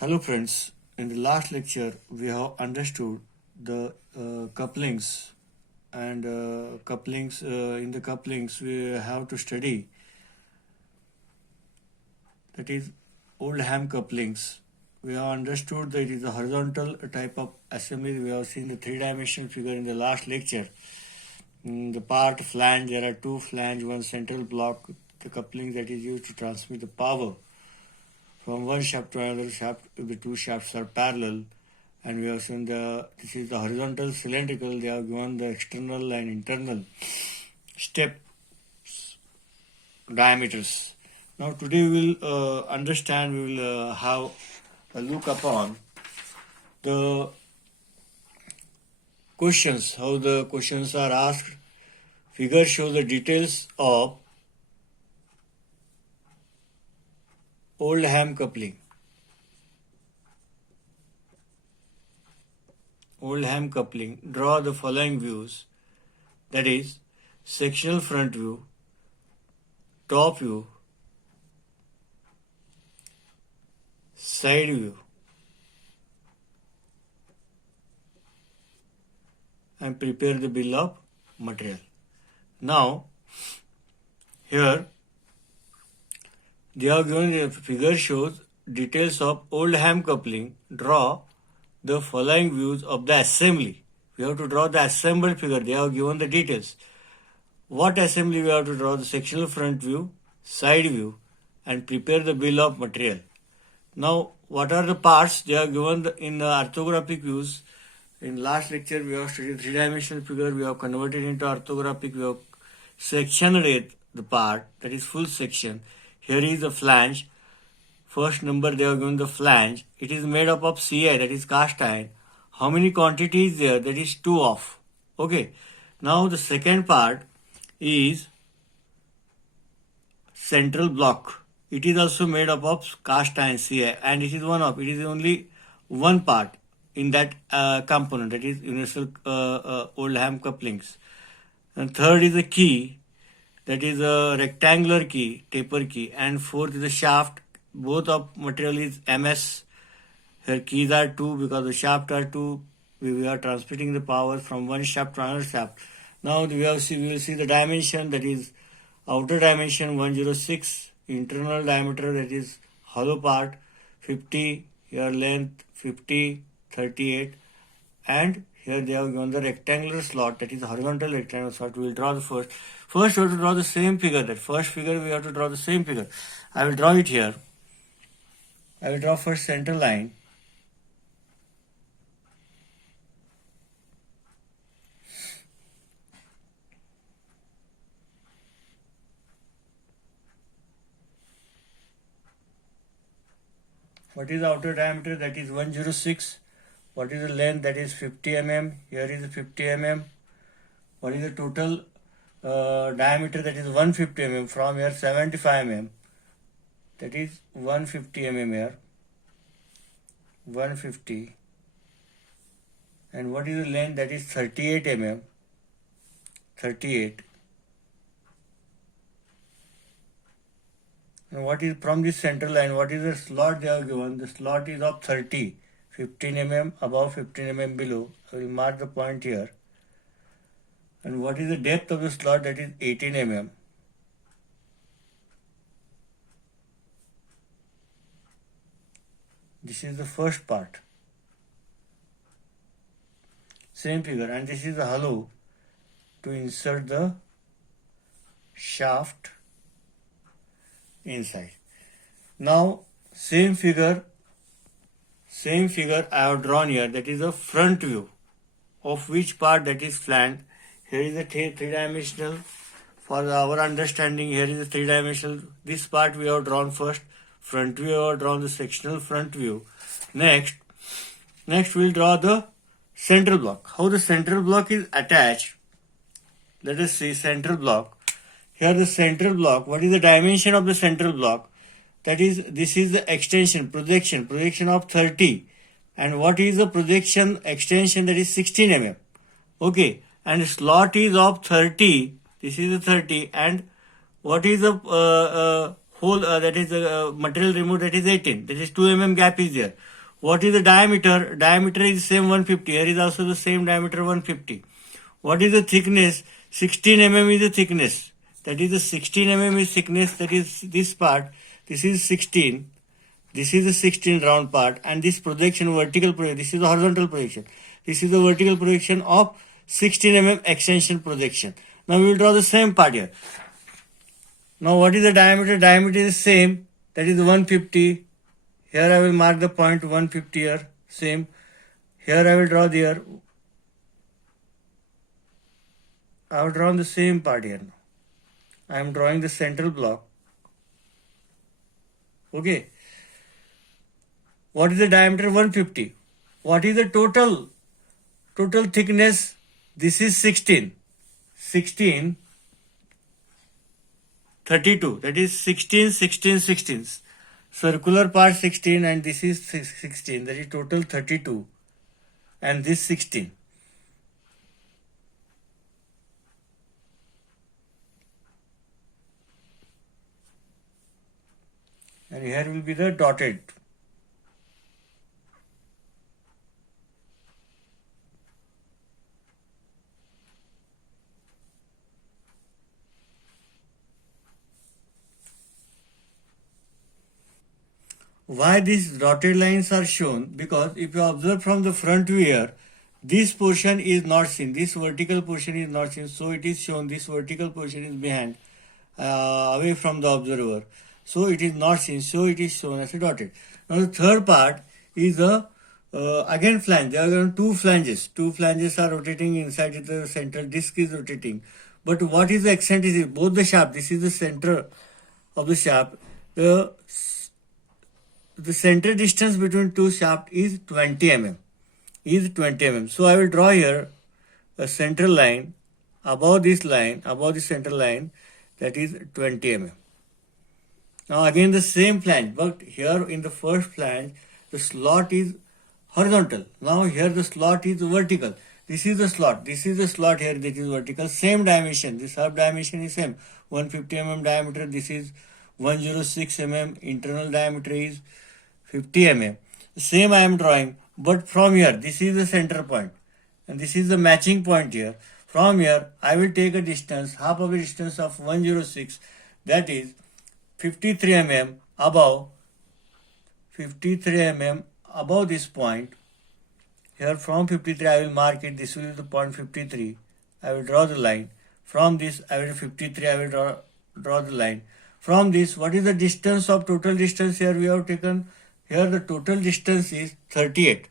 Hello friends, in the last lecture we have understood the couplings and in the couplings we have to study, that is Oldham couplings. We have understood that it is a horizontal type of assembly. We have seen the three-dimensional figure in the last lecture. In the part flange, there are two flange, one central block, the coupling that is used to transmit the power from one shaft to another shaft. If the two shafts are parallel, and we have seen this is the horizontal cylindrical, they have given the external and internal step diameters. Now today we will we will have a look upon the questions, how the questions are asked. Figure shows the details of Oldham coupling. Oldham coupling. Draw the following views, that is sectional front view, top view, side view, and prepare the bill of material. Now here they have given the figure shows details of Oldham coupling. Draw the following views of the assembly. We have to draw the assembled figure. They have given the details. What assembly we have to draw? The sectional front view, side view, and prepare the bill of material. Now, what are the parts? They are given in the orthographic views. In last lecture, we have studied three-dimensional figure. We have converted into orthographic. We have sectioned the part, that is full section. Here is the flange. First number they have given the flange. It is made up of CI, that is cast iron. How many quantities there? That is 2 of. Okay. Now the second part is central block. It is also made up of cast iron CI, and it is one of. It is only one part in that component, that is universal Oldham couplings. And third is the key, that is a rectangular key, taper key, and fourth is the shaft. Both of material is MS. Here keys are 2 because the shaft are 2. We are transmitting the power from one shaft to another shaft. Now we will see the dimension, that is outer dimension 106, internal diameter, that is hollow part 50, here length 50, 38, and here they have given the rectangular slot, that is horizontal rectangular slot. We will draw the first. First we have to draw the same figure. That first figure we have to draw the same figure. I will draw it here. I will draw first center line. What is the outer diameter? That is 106. What is the length? That is 50 mm. Here is 50 mm. What is the total diameter? That is 150 mm. From here 75 mm. That is 150 mm here. 150. And what is the length? That is 38 mm. 38. And what is from this center line? What is the slot they have given? The slot is of 30. 15 mm above, 15 mm below. I will mark the point here. And what is the depth of the slot? That is 18 mm. This is the first part. Same figure. And this is the hollow to insert the shaft inside. Now same figure I have drawn here, that is a front view of which part? That is flange. Here is a three-dimensional. For our understanding, here is a three-dimensional. This part we have drawn first. Front view, we have drawn the sectional front view. Next we will draw the central block. How the central block is attached? Let us see central block. Here the central block. What is the dimension of the central block? That is, this is the extension, projection of 30. And what is the projection extension? That is 16 mm. Okay. And slot is of 30. This is the 30. And what is the hole, that is the material removed, that is 18. That is 2 mm gap is there. What is the diameter? Diameter is same 150. Here is also the same diameter 150. What is the thickness? 16 mm is the thickness. That is the 16 mm is thickness. That is this part. This is 16. This is the 16 round part, and this projection, vertical projection, this is the horizontal projection. This is the vertical projection of 16 mm extension projection. Now we will draw the same part here. Now what is the diameter? Diameter is same. That is 150. Here I will mark the point 150 here. Same. Here I will draw there. I have drawn the same part here. I am drawing the central block. Okay. What is the diameter? 150. What is the total thickness? This is 16. 16, 32. That is 16, 16, 16. Circular part 16 and this is 16. That is total 32. And this 16. And here will be the dotted. Why these dotted lines are shown? Because if you observe from the front view here, this portion is not seen. This vertical portion is not seen. So it is shown. This vertical portion is behind, away from the observer. So it is not seen. So it is shown as a dotted. Now the third part is the again flange. There are two flanges. Two flanges are rotating inside it. The central disc is rotating. But what is the eccentricity? Both the shaft. This is the center of the shaft. The center distance between two shafts is 20 mm. So I will draw here a central line above this line, above the central line, that is 20 mm. Now again the same flange, but here in the first flange the slot is horizontal. Now here the slot is vertical. This is the slot. This is the slot here that is vertical. Same dimension. This half dimension is same. 150 mm diameter. This is 106 mm. Internal diameter is 50 mm. Same I am drawing, but from here, this is the center point, and this is the matching point here. From here, I will take a distance, half of the distance of 106, that is 53 mm above, 53 mm above this point. Here from 53, I will mark it. This will be the point 53. I will draw the line. From this, I will 53. I will draw the line. From this, what is the distance of total distance here we have taken? Here the total distance is 38.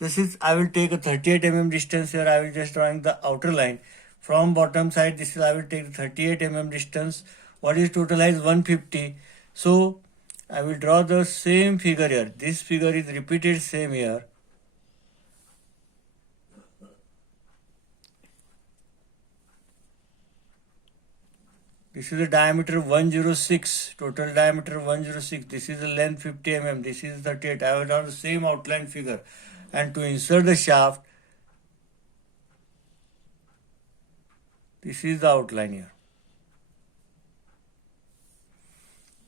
This is, I will take a 38 mm distance here. I will just drawing the outer line. From bottom side, this is, I will take 38 mm distance. What is total height? 150. So I will draw the same figure here. This figure is repeated same here. This is the diameter 106, total diameter 106. This is the length 50 mm. This is 38. I will draw the same outline figure. And to insert the shaft, this is the outline here.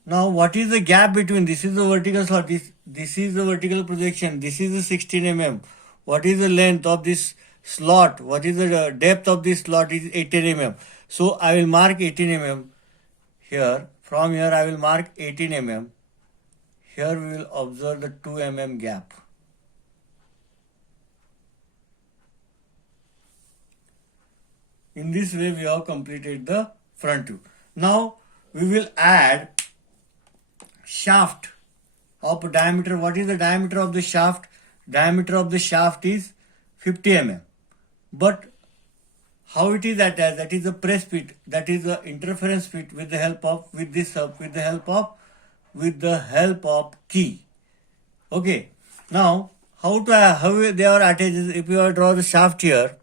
Now, what is the gap between? This is the vertical slot. This is the vertical projection. This is the 16 mm. What is the length of this slot? What is the depth of this slot? Is 18 mm. So I will mark 18 mm here. From here I will mark 18 mm. Here we will observe the 2 mm gap. In this way we have completed the front view. Now we will add shaft of diameter. What is the diameter of the shaft? Diameter of the shaft is 50 mm. But how it is attached? That is the press fit. That is the interference fit with the help of key. Okay. Now how they are attached? If you draw the shaft here,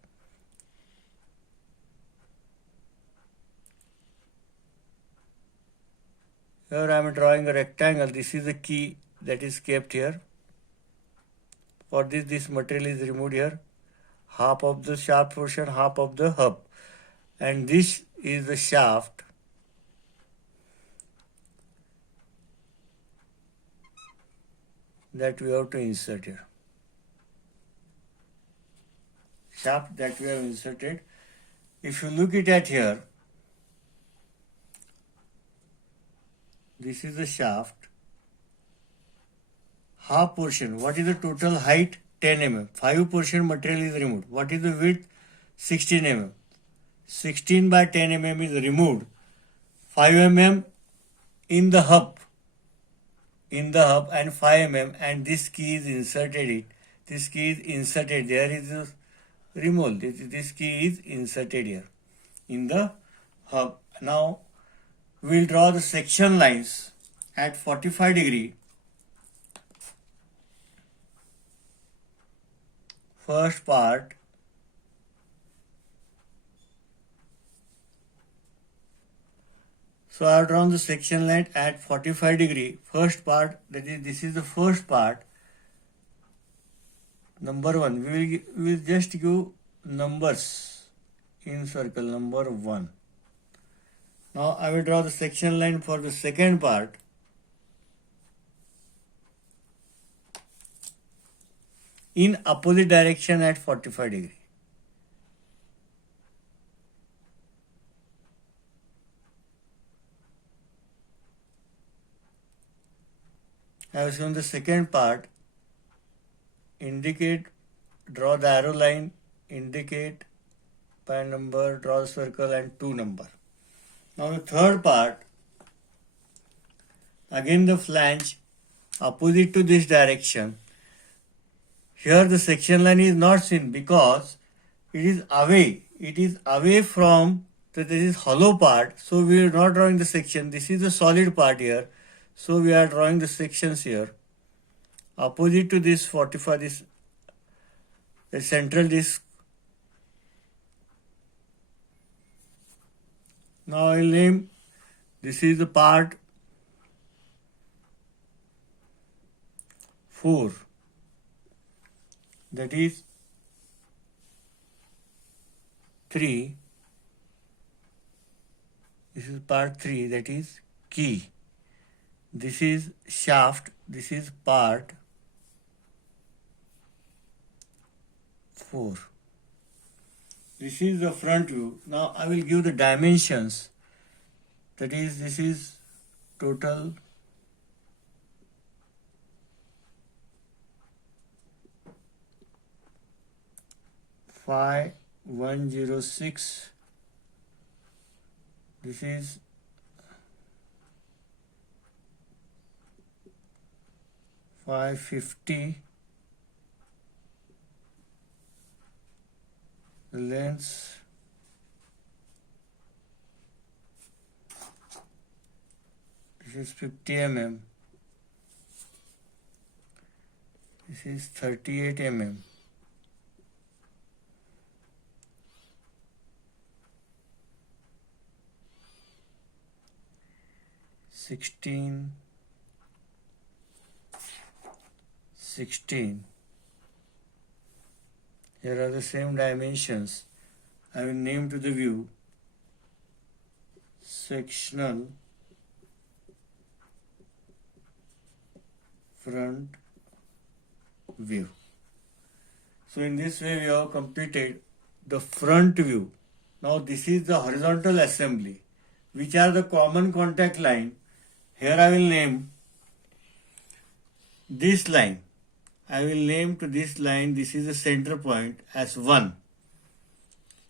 here I am drawing a rectangle. This is the key that is kept here. For this material is removed here. Half of the shaft portion, half of the hub. And this is the shaft. that we have to insert here. Shaft that we have inserted. If you look it at here, this is the shaft. Half portion. What is the total height? 10 mm. 5 portion material is removed. What is the width? 16 mm. 16 by 10 mm is removed. 5 mm in the hub and 5 mm, and this key is inserted. This key is inserted. There is a removal. This key is inserted here in the hub. Now we will draw the section lines at 45 degree. First part, so I have drawn the section line at 45 degree. First part, that is, this is the first part. Number 1, we will just give numbers in circle. Number 1. Now I will draw the section line for the second part. In opposite direction at 45 degree. I have shown the second part. Indicate, draw the arrow line, indicate by number, draw the circle and 2 number. Now the third part, again the flange opposite to this direction. Here the section line is not seen because it is away. It is away from this is hollow part. So we are not drawing the section. This is the solid part here. So we are drawing the sections here. Opposite to this 45, this the central disc. Now I will name, this is the part 4. That is 3. This is part 3, that is key. This is shaft. This is part 4. This is the front view. Now I will give the dimensions. That is, this is total 5106. This is 550. The length this is 50 mm. This is 38 mm. Sixteen. Here are the same dimensions. I will name to the view sectional front view. So in this way we have completed the front view. Now this is the horizontal assembly, which are the common contact line. Here I will name this line. I will name to this line, this is the center point, as 1.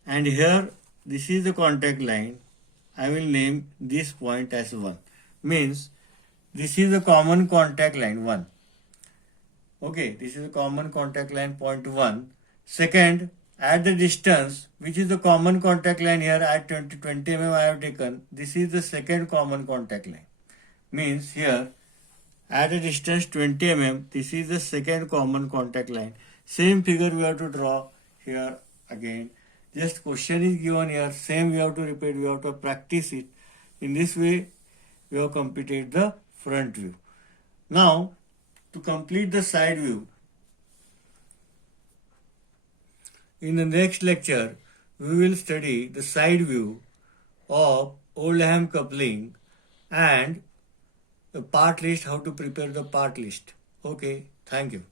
And here, this is the contact line. I will name this point as 1. Means, this is the common contact line, 1. Okay, this is the common contact line, point 1. Second, at the distance, which is the common contact line here at 20 mm I have taken, this is the second common contact line. Means here, at a distance 20 mm, this is the second common contact line. Same figure we have to draw here again. Just question is given here, same we have to repeat, we have to practice it. In this way, we have completed the front view. Now, to complete the side view, in the next lecture, we will study the side view of Oldham coupling and the part list, how to prepare the part list. Okay. Thank you.